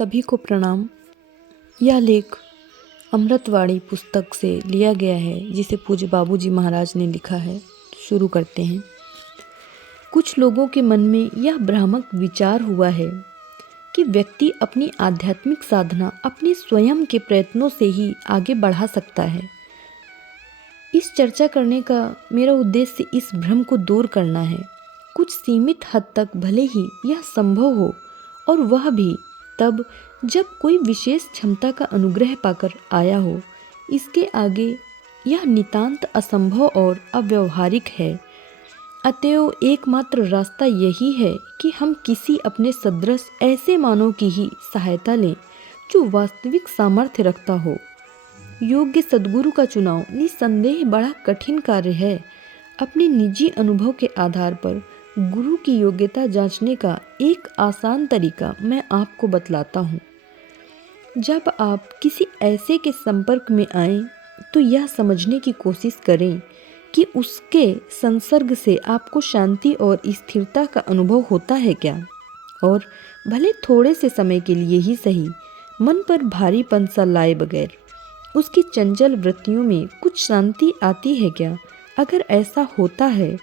सभी को प्रणाम। यह लेख अमृतवाणी पुस्तक से लिया गया है जिसे पूज्य बाबूजी महाराज ने लिखा है। शुरू करते हैं। कुछ लोगों के मन में यह भ्रामक विचार हुआ है कि व्यक्ति अपनी आध्यात्मिक साधना अपने स्वयं के प्रयत्नों से ही आगे बढ़ा सकता है। इस चर्चा करने का मेरा उद्देश्य इस भ्रम को दूर करना है। कुछ सीमित हद तक भले ही यह संभव हो, और वह भी तब जब कोई विशेष क्षमता का अनुग्रह पाकर आया हो। इसके आगे यह नितांत असंभव और अव्यवहारिक है। अतएव एकमात्र रास्ता यही है कि हम किसी अपने सदृश ऐसे मानव की ही सहायता लें जो वास्तविक सामर्थ्य रखता हो। योग्य सद्गुरु का चुनाव निसंदेह बड़ा कठिन कार्य है। अपने निजी अनुभव के आधार पर गुरु की योग्यता जांचने का एक आसान तरीका मैं आपको बतलाता हूँ। जब आप किसी ऐसे के संपर्क में आएं, तो यह समझने की कोशिश करें कि उसके संसर्ग से आपको शांति और स्थिरता का अनुभव होता है क्या, और भले थोड़े से समय के लिए ही सही, मन पर भारीपन सा लाए बगैर उसकी चंचल वृत्तियों में कुछ शांति आती है क्या। अगर ऐसा होता है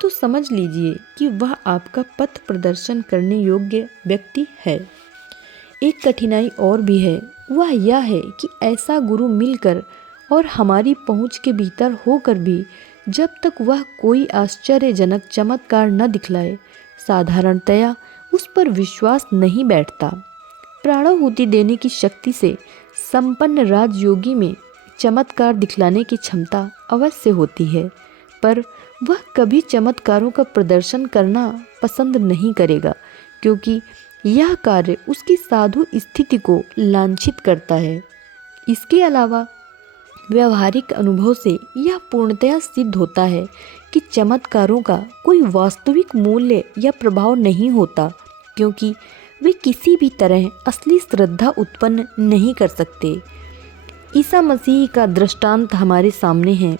तो समझ लीजिए कि वह आपका पथ प्रदर्शन करने योग्य व्यक्ति है। एक कठिनाई और भी है, वह यह है कि ऐसा गुरु मिलकर और हमारी पहुंच के भीतर होकर भी जब तक वह कोई आश्चर्यजनक चमत्कार न दिखलाए, साधारणतया उस पर विश्वास नहीं बैठता। प्राणाहुति देने की शक्ति से संपन्न राजयोगी में चमत्कार दिखलाने की क्षमता अवश्य होती है, पर वह कभी चमत्कारों का प्रदर्शन करना पसंद नहीं करेगा, क्योंकि यह कार्य उसकी साधु स्थिति को लांछित करता है। इसके अलावा व्यवहारिक अनुभव से यह पूर्णतया सिद्ध होता है कि चमत्कारों का कोई वास्तविक मूल्य या प्रभाव नहीं होता, क्योंकि वे किसी भी तरह असली श्रद्धा उत्पन्न नहीं कर सकते। ईसा मसीह का दृष्टांत हमारे सामने है।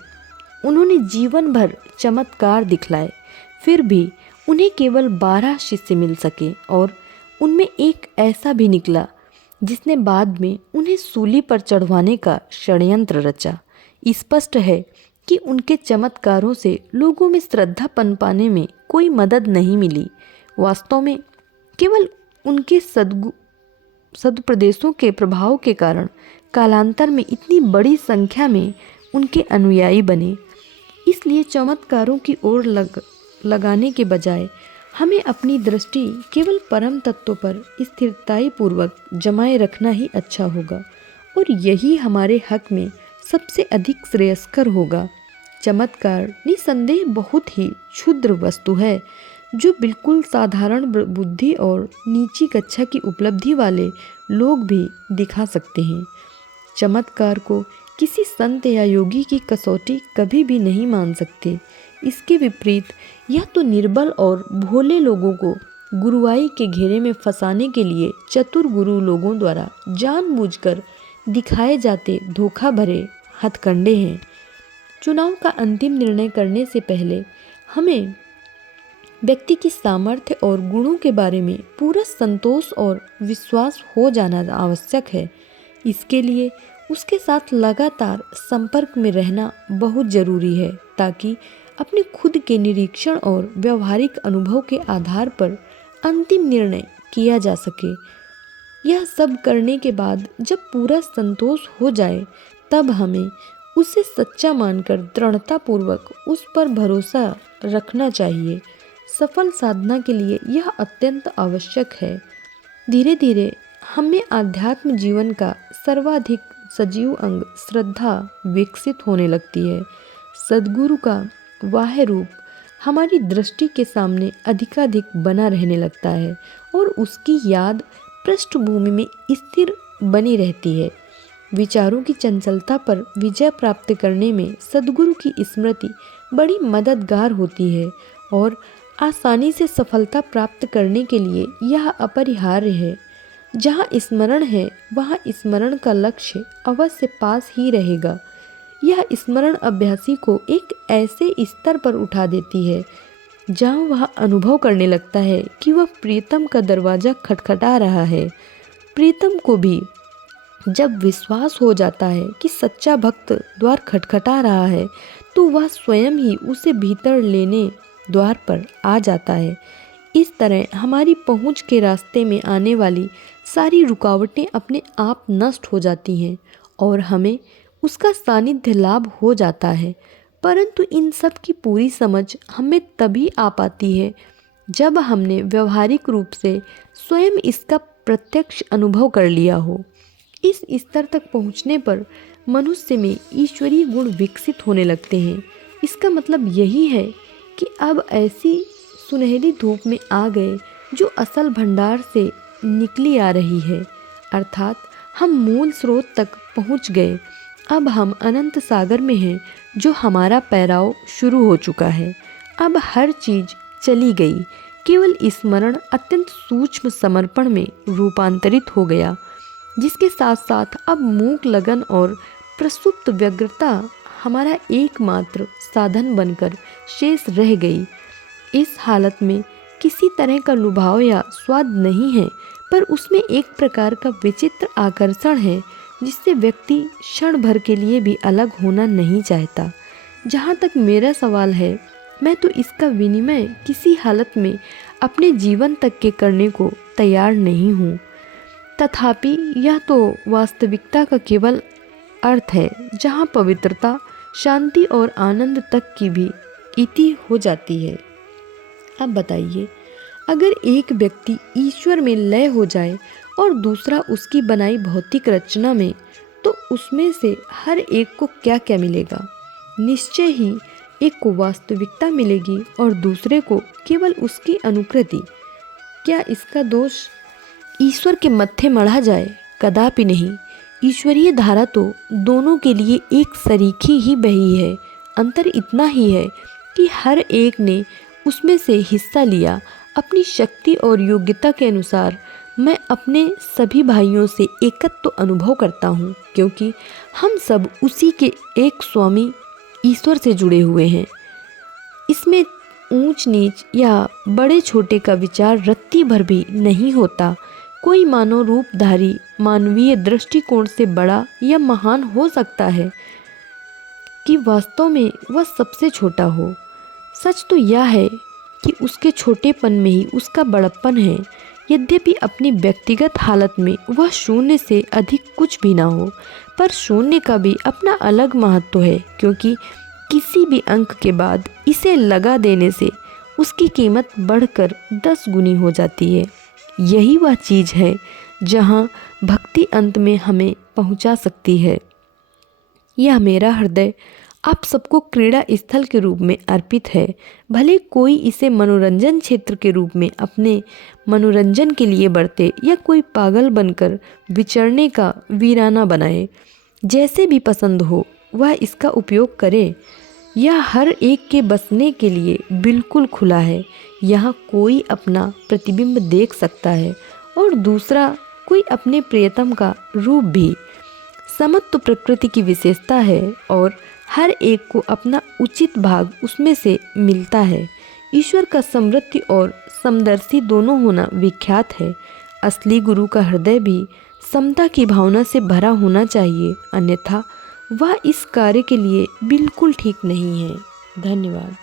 उन्होंने जीवन भर चमत्कार दिखलाए, फिर भी उन्हें केवल 12 शिष्य मिल सके, और उनमें एक ऐसा भी निकला जिसने बाद में उन्हें सूली पर चढ़वाने का षड्यंत्र रचा। स्पष्ट है कि उनके चमत्कारों से लोगों में श्रद्धा पनपाने में कोई मदद नहीं मिली। वास्तव में केवल उनके सदुपदेशों के प्रभाव के कारण कालांतर में इतनी बड़ी संख्या में उनके अनुयायी बने। इसलिए चमत्कारों की ओर लगाने के बजाय हमें अपनी दृष्टि केवल परम तत्व पर स्थिरतापूर्वक जमाए रखना ही अच्छा होगा, और यही हमारे हक में सबसे अधिक श्रेयस्कर होगा। चमत्कार निसंदेह बहुत ही क्षुद्र वस्तु है, जो बिल्कुल साधारण बुद्धि और नीची कक्षा की उपलब्धि वाले लोग भी दिखा सकते हैं। चमत्कार को किसी संत या योगी की कसौटी कभी भी नहीं मान सकते। इसके विपरीत यह तो निर्बल और भोले लोगों को गुरुवाई के घेरे में फंसाने के लिए चतुर गुरु लोगों द्वारा जानबूझकर दिखाए जाते धोखा भरे हथकंडे हैं। चुनाव का अंतिम निर्णय करने से पहले हमें व्यक्ति की सामर्थ्य और गुणों के बारे में पूरा संतोष और विश्वास हो जाना आवश्यक है। इसके लिए उसके साथ लगातार संपर्क में रहना बहुत जरूरी है, ताकि अपने खुद के निरीक्षण और व्यवहारिक अनुभव के आधार पर अंतिम निर्णय किया जा सके। यह सब करने के बाद जब पूरा संतोष हो जाए, तब हमें उसे सच्चा मानकर दृढ़तापूर्वक उस पर भरोसा रखना चाहिए। सफल साधना के लिए यह अत्यंत आवश्यक है। धीरे धीरे हमें आध्यात्म जीवन का सर्वाधिक सजीव अंग श्रद्धा विकसित होने लगती है। सद्गुरु का वाह्य रूप हमारी दृष्टि के सामने अधिकाधिक बना रहने लगता है, और उसकी याद पृष्ठभूमि में स्थिर बनी रहती है। विचारों की चंचलता पर विजय प्राप्त करने में सद्गुरु की स्मृति बड़ी मददगार होती है, और आसानी से सफलता प्राप्त करने के लिए यह अपरिहार्य है। जहाँ स्मरण है, वहाँ स्मरण का लक्ष्य अवश्य पास ही रहेगा। यह स्मरण अभ्यासी को एक ऐसे स्तर पर उठा देती है जहाँ वह अनुभव करने लगता है कि वह प्रियतम का दरवाजा खटखटा रहा है। प्रीतम को भी जब विश्वास हो जाता है कि सच्चा भक्त द्वार खटखटा रहा है तो वह स्वयं ही उसे भीतर लेने द्वार पर आ जाता है। इस तरह हमारी पहुंच के रास्ते में आने वाली सारी रुकावटें अपने आप नष्ट हो जाती हैं और हमें उसका सानिध्य लाभ हो जाता है। परंतु इन सब की पूरी समझ हमें तभी आ पाती है जब हमने व्यवहारिक रूप से स्वयं इसका प्रत्यक्ष अनुभव कर लिया हो। इस स्तर तक पहुंचने पर मनुष्य में ईश्वरीय गुण विकसित होने लगते हैं। इसका मतलब यही है कि अब ऐसी सुनहरी धूप में आ गए जो असल भंडार से निकली आ रही है, अर्थात हम मूल स्रोत तक पहुंच गए। अब हम अनंत सागर में हैं जो हमारा पैराव शुरू हो चुका है। अब हर चीज़ चली गई, केवल स्मरण अत्यंत सूक्ष्म समर्पण में रूपांतरित हो गया, जिसके साथ साथ अब मूक लगन और प्रसुप्त व्यग्रता हमारा एकमात्र साधन बनकर शेष रह गई। इस हालत में किसी तरह का लुभाव या स्वाद नहीं है, पर उसमें एक प्रकार का विचित्र आकर्षण है जिससे व्यक्ति क्षण भर के लिए भी अलग होना नहीं चाहता। जहाँ तक मेरा सवाल है, मैं तो इसका विनिमय किसी हालत में अपने जीवन तक के करने को तैयार नहीं हूँ। तथापि यह तो वास्तविकता का केवल अर्थ है जहाँ पवित्रता, शांति और आनंद तक की भी इति हो जाती है। अब बताइए, अगर एक व्यक्ति ईश्वर में लय हो जाए और दूसरा उसकी बनाई भौतिक रचना में, तो उसमें से हर एक को क्या क्या मिलेगा? निश्चय ही एक को वास्तविकता मिलेगी और दूसरे को केवल उसकी अनुकृति। क्या इसका दोष ईश्वर के मत्थे मढ़ा जाए? कदापि नहीं। ईश्वरीय धारा तो दोनों के लिए एक सरीखी ही बही है। अंतर इतना ही है कि हर एक ने उसमें से हिस्सा लिया अपनी शक्ति और योग्यता के अनुसार। मैं अपने सभी भाइयों से एकत्व तो अनुभव करता हूँ, क्योंकि हम सब उसी के एक स्वामी ईश्वर से जुड़े हुए हैं। इसमें ऊंच नीच या बड़े छोटे का विचार रत्ती भर भी नहीं होता। कोई मानव रूपधारी मानवीय दृष्टिकोण से बड़ा या महान हो सकता है कि वास्तव में वह सबसे छोटा हो। सच तो यह है कि उसके छोटेपन में ही उसका बड़प्पन है। यद्यपि अपनी व्यक्तिगत हालत में वह शून्य से अधिक कुछ भी ना हो, पर शून्य का भी अपना अलग महत्व है, क्योंकि किसी भी अंक के बाद इसे लगा देने से उसकी कीमत बढ़कर 10 गुनी हो जाती है। यही वह चीज़ है जहाँ भक्ति अंत में हमें पहुँचा सकती है। यह मेरा हृदय आप सबको क्रीड़ा स्थल के रूप में अर्पित है। भले कोई इसे मनोरंजन क्षेत्र के रूप में अपने मनोरंजन के लिए बरते या कोई पागल बनकर विचरने का वीराना बनाए। जैसे भी पसंद हो वह इसका उपयोग करे। यह हर एक के बसने के लिए बिल्कुल खुला है। यहाँ कोई अपना प्रतिबिंब देख सकता है और दूसरा कोई अपने प्रियतम का रूप भी। समत्व प्रकृति की विशेषता है और हर एक को अपना उचित भाग उसमें से मिलता है। ईश्वर का समृद्धि और समदर्शी दोनों होना विख्यात है। असली गुरु का हृदय भी समता की भावना से भरा होना चाहिए, अन्यथा वह इस कार्य के लिए बिल्कुल ठीक नहीं है। धन्यवाद।